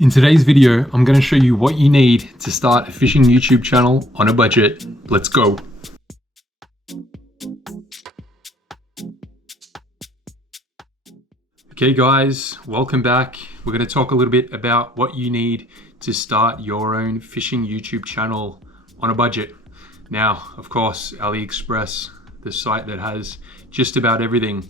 In today's video, I'm going to show you what you need to start a fishing YouTube channel on a budget. Let's go. Okay guys, welcome back. We're going to talk a little bit about what you need to start your own fishing YouTube channel on a budget. Now, of course, AliExpress, the site that has just about everything.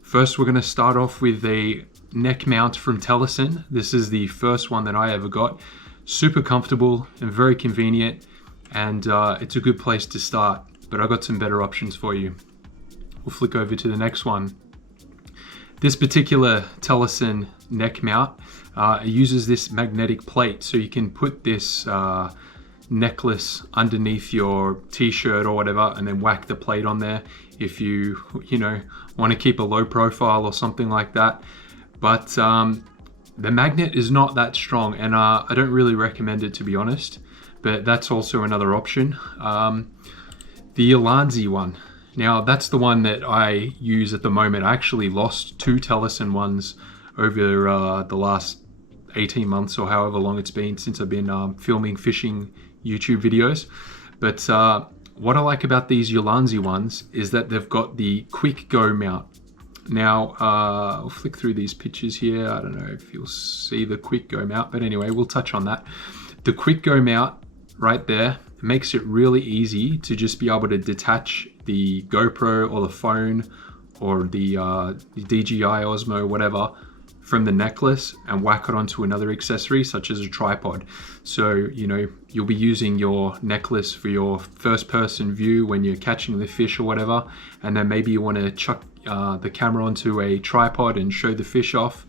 First, we're going to start off with a neck mount from Telesin. This is the first one that I ever got. Super comfortable and very convenient, and it's a good place to start, but I got some better options for you. We'll flick over to the next one. This particular Telesin neck mount uses this magnetic plate, so you can put this necklace underneath your t-shirt or whatever and then whack the plate on there if you want to keep a low profile or something like that. But the magnet is not that strong, and I don't really recommend it, to be honest, but that's also another option. The Ulanzi one. Now that's the one that I use at the moment. I actually lost two Telesin ones over the last 18 months or however long it's been since I've been filming fishing YouTube videos. But what I like about these Ulanzi ones is that they've got the quick go mount. Now, I'll flick through these pictures here. I don't know if you'll see the quick go mount, but anyway, we'll touch on that. The quick go mount right there makes it really easy to just be able to detach the GoPro or the phone or the DJI Osmo, whatever, from the necklace and whack it onto another accessory such as a tripod. So, you'll be using your necklace for your first person view when you're catching the fish or whatever, and then maybe you want to chuck the camera onto a tripod and show the fish off.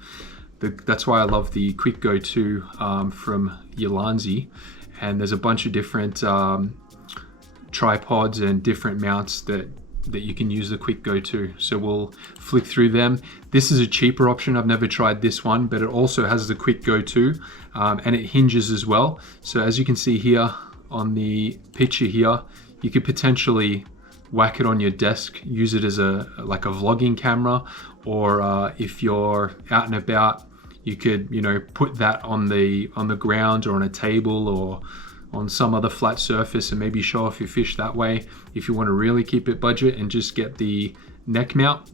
That's why I love the Quick Go 2 from Ulanzi, and there's a bunch of different tripods and different mounts that you can use the Quick Go 2. So we'll flick through them. This is a cheaper option. I've never tried this one, but it also has the Quick Go 2 and it hinges as well. So as you can see here on the picture here, you could potentially whack it on your desk, use it as like a vlogging camera, or if you're out and about, you could put that on the ground or on a table or on some other flat surface and maybe show off your fish that way if you want to really keep it budget and just get the neck mount.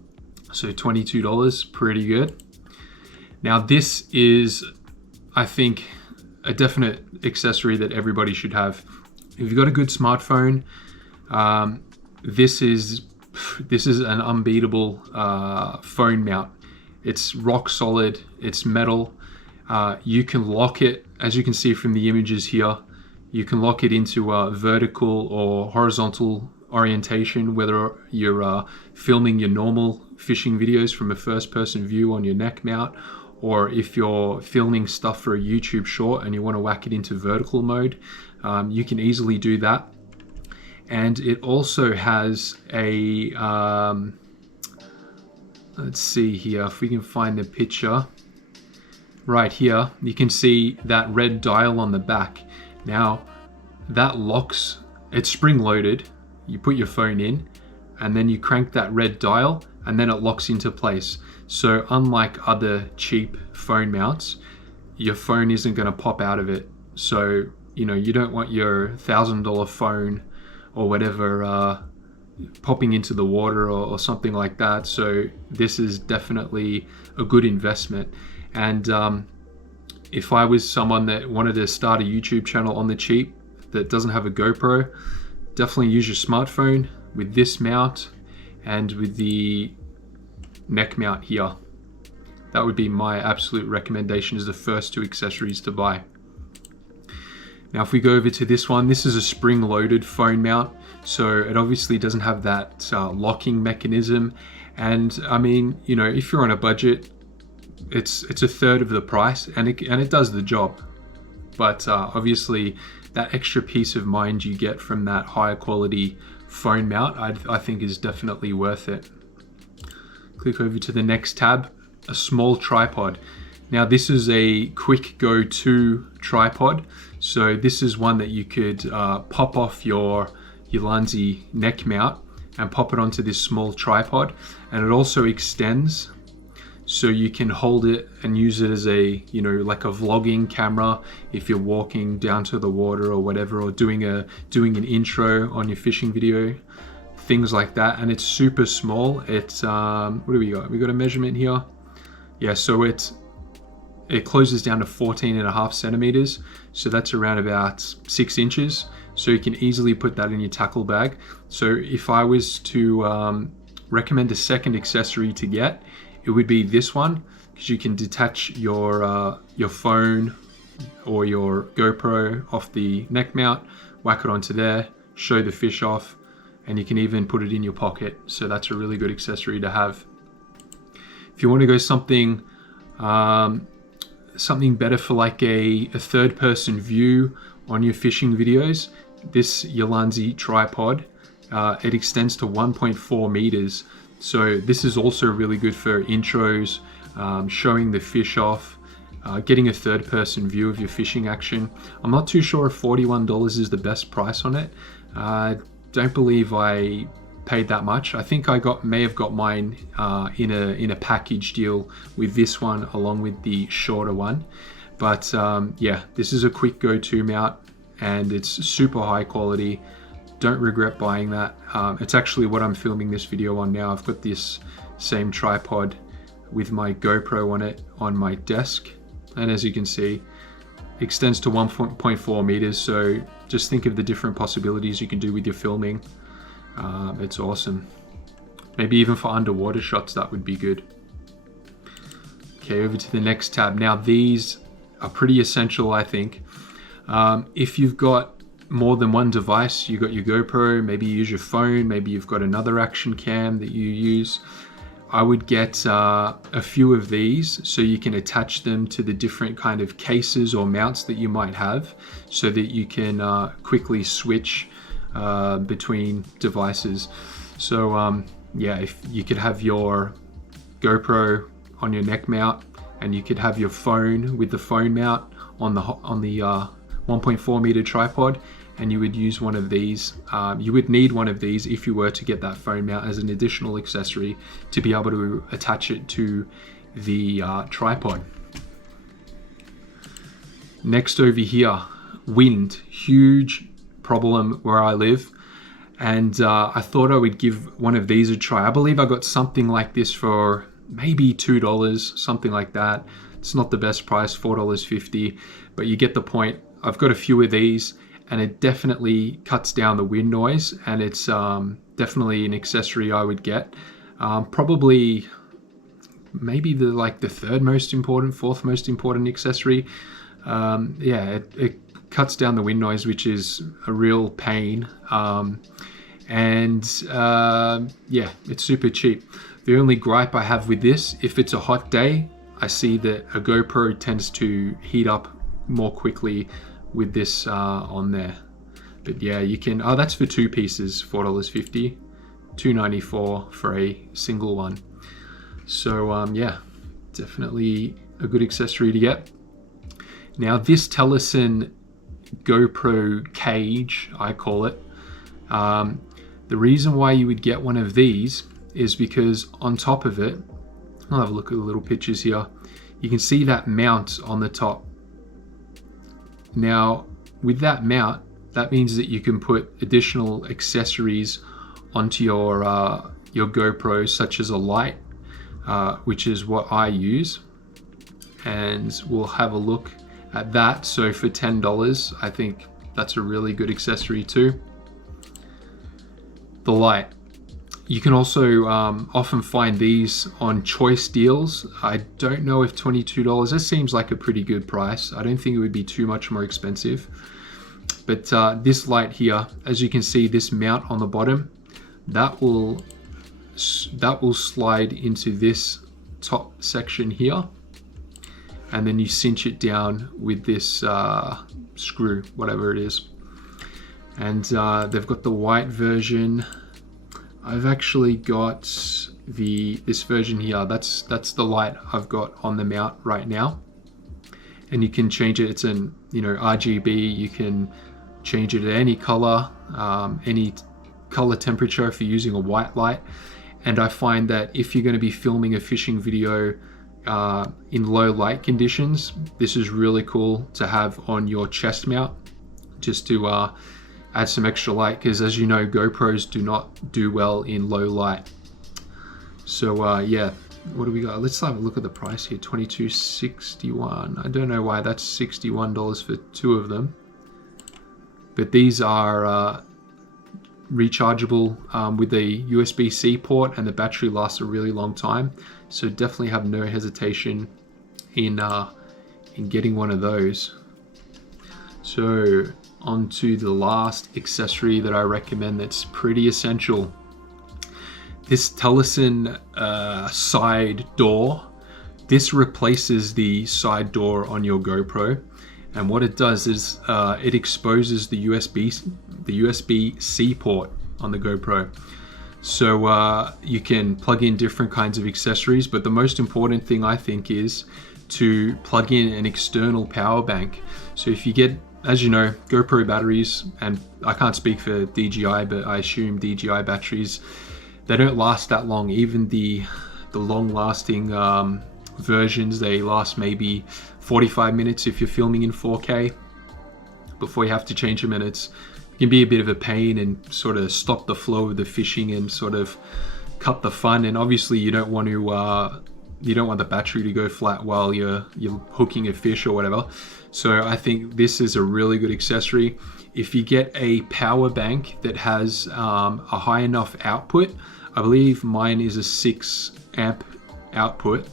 So $22, pretty good. Now this is, I think, a definite accessory that everybody should have. If you've got a good smartphone, this is an unbeatable phone mount. It's rock solid, it's metal. You can lock it, as you can see from the images here, you can lock it into a vertical or horizontal orientation, whether you're filming your normal fishing videos from a first person view on your neck mount, or if you're filming stuff for a YouTube short and you want to whack it into vertical mode, you can easily do that. And it also has a, let's see here, if we can find the picture. Right here, you can see that red dial on the back. Now, that locks, it's spring loaded. You put your phone in and then you crank that red dial and then it locks into place. So unlike other cheap phone mounts, your phone isn't gonna pop out of it. So, you don't want your $1,000 phone or whatever popping into the water or something like that. So this is definitely a good investment. And if I was someone that wanted to start a YouTube channel on the cheap that doesn't have a GoPro, definitely use your smartphone with this mount and with the neck mount here. That would be my absolute recommendation as the first two accessories to buy. Now if we go over to this one, this is a spring-loaded phone mount, so it obviously doesn't have that locking mechanism. And I mean, if you're on a budget, it's a third of the price, and it does the job. But obviously, that extra peace of mind you get from that higher quality phone mount, I think is definitely worth it. Click over to the next tab, a small tripod. Now this is a Quick Go 2 tripod. So this is one that you could pop off your Ulanzi neck mount and pop it onto this small tripod, and it also extends so you can hold it and use it as a, you know, like a vlogging camera if you're walking down to the water or whatever, or doing an intro on your fishing video, things like that. And it's super small. It's what do we got? We got a measurement here. Yeah, so it closes down to 14.5 centimeters, so that's around about 6 inches. So you can easily put that in your tackle bag. So if I was to recommend a second accessory to get, it would be this one, because you can detach your phone or your GoPro off the neck mount, whack it onto there, show the fish off, and you can even put it in your pocket. So that's a really good accessory to have. If you want to go something better for like a third-person view on your fishing videos, this Ulanzi tripod, it extends to 1.4 meters. So this is also really good for intros, showing the fish off, getting a third-person view of your fishing action. I'm not too sure if $41 is the best price on it. I don't believe I paid that much. I think I may have got mine in a package deal with this one along with the shorter one. But yeah, this is a quick go-to mount and it's super high quality. Don't regret buying that. It's actually what I'm filming this video on now. I've got this same tripod with my GoPro on it on my desk, and as you can see, extends to 1.4 meters. So just think of the different possibilities you can do with your filming. It's awesome. Maybe even for underwater shots, that would be good. Okay, over to the next tab. Now these are pretty essential, I think. If you've got more than one device, you've got your GoPro, maybe you use your phone, maybe you've got another action cam that you use, I would get a few of these so you can attach them to the different kind of cases or mounts that you might have, so that you can quickly switch between devices. So yeah, if you could have your GoPro on your neck mount, and you could have your phone with the phone mount on the 1.4 meter tripod, and you would use one of these. You would need one of these if you were to get that phone mount as an additional accessory to be able to attach it to the tripod. Next over here, wind, huge problem where I live, and I thought I would give one of these a try. I believe I got something like this for maybe $2, something like that. It's not the best price, $4.50, but you get the point. I've got a few of these, and it definitely cuts down the wind noise, and it's definitely an accessory I would get. Probably maybe the third most important, fourth most important accessory. Yeah, it cuts down the wind noise, which is a real pain. Yeah, it's super cheap. The only gripe I have with this, if it's a hot day, I see that a GoPro tends to heat up more quickly with this on there. But yeah, you can, oh, that's for 2 pieces, $4.50, $2.94 for a single one. So yeah, definitely a good accessory to get. Now this Tellison GoPro cage, I call it, the reason why you would get one of these is because on top of it, I'll have a look at the little pictures here, you can see that mount on the top. Now with that mount, that means that you can put additional accessories onto your GoPro, such as a light, which is what I use, and we'll have a look at that. So for $10, I think that's a really good accessory too. The light. You can also often find these on choice deals. I don't know if $22, that seems like a pretty good price. I don't think it would be too much more expensive. But this light here, as you can see, this mount on the bottom, that will slide into this top section here, and then you cinch it down with this screw, whatever it is. And they've got the white version. I've actually got this version here. That's the light I've got on the mount right now, and you can change it. It's an RGB. You can change it at any color temperature if you're using a white light. And I find that if you're going to be filming a fishing video in low light conditions, this is really cool to have on your chest mount, just to add some extra light, because as you know, GoPros do not do well in low light. So yeah, what do we got? Let's have a look at the price here. $22.61. I don't know why that's $61 for 2 of them, but these are rechargeable with a USB-C port, and the battery lasts a really long time. So definitely have no hesitation in getting one of those. So on to the last accessory that I recommend that's pretty essential. This Telesin side door. This replaces the side door on your GoPro, and what it does is it exposes the USB-C port on the GoPro. So you can plug in different kinds of accessories, but the most important thing I think is to plug in an external power bank. So if you get, as you know, GoPro batteries, and I can't speak for DJI, but I assume DJI batteries, they don't last that long. Even the long-lasting versions, they last maybe 45 minutes if you're filming in 4K before you have to change them, and it can be a bit of a pain and sort of stop the flow of the fishing and sort of cut the fun. And obviously you don't want the battery to go flat while you're hooking a fish or whatever. So I think this is a really good accessory. If you get a power bank that has a high enough output, I believe mine is a 6 amp output,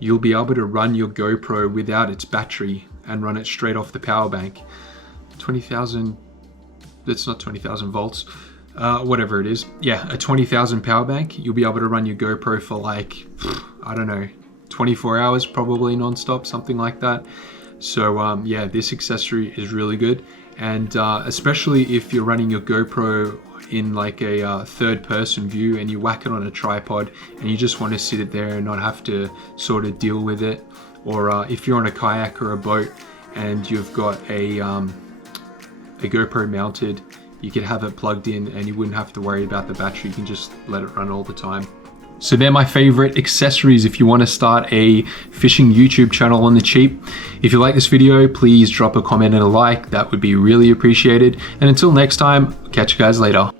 you'll be able to run your GoPro without its battery and run it straight off the power bank. 20,000, that's not 20,000 volts, whatever it is. Yeah, a 20,000 power bank, you'll be able to run your GoPro for like, I don't know, 24 hours probably non-stop, something like that. So yeah, this accessory is really good. And especially if you're running your GoPro in like a third person view and you whack it on a tripod and you just want to sit it there and not have to sort of deal with it. Or if you're on a kayak or a boat and you've got a GoPro mounted, you could have it plugged in and you wouldn't have to worry about the battery. You can just let it run all the time. So they're my favorite accessories if you want to start a fishing YouTube channel on the cheap. If you like this video, please drop a comment and a like. That would be really appreciated. And until next time, catch you guys later.